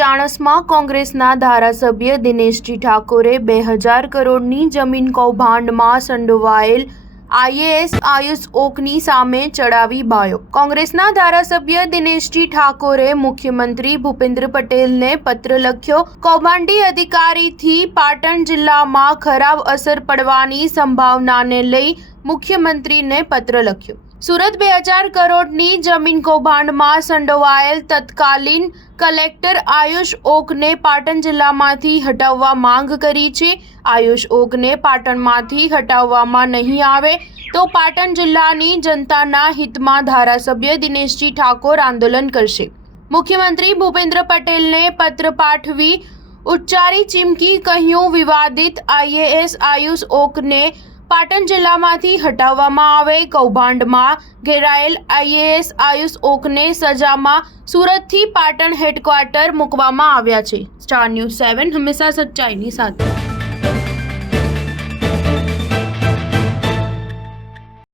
ચાણસ્મા કોંગ્રેસના ધારાસભ્ય દિનેશજી ઠાકોરે 2000 કરોડની જમીન કૌભાંડમાં સંડોવાયેલ આઈએએસ આયુષ ઓકની સામે ચડાવી બાયો। કોંગ્રેસના ધારાસભ્ય દિનેશજી ઠાકોરે મુખ્યમંત્રી ભૂપેન્દ્ર પટેલને પત્ર લખ્યો। કૌભાંડી અધિકારીથી પાટણ જિલ્લામાં ખરાબ અસર પડવાની સંભાવનાને લઈ મુખ્યમંત્રીને પત્ર લખ્યો। સુરત 2000 કરોડની જમીન કૌભાંડમાં સંડોવાયેલ તત્કાલીન કલેક્ટર આયુષ ઓકને પાટણ જિલ્લામાંથી હટાવવા માંગ કરી છે। આયુષ ઓકને પાટણમાંથી હટાવવામાં નહીં આવે તો પાટણ જિલ્લાની જનતાના હિતમાં ધારાસભ્ય દિનેશજી ઠાકોર આંદોલન કરશે। મુખ્યમંત્રી ભૂપેન્દ્ર પટેલને પત્ર પાઠવી ઉચ્ચારી ચીમકી, કહ્યું વિવાદિત આઈએએસ આયુષ ઓકને પાટણ જિલ્લામાંથી હટાવવામાં આવે। કૌભાંડમાં ઘેરાયેલ આઈએએસ આયુષ ઓકને સજામાં સુરતથી પાટણ હેડક્વાર્ટર મૂકવામાં આવ્યા છે। સ્ટાર ન્યૂઝ 7 હંમેશા સચ્ચાઈની સાથે।